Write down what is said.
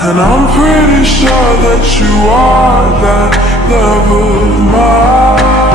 And I'm pretty sure that you are that love of mine.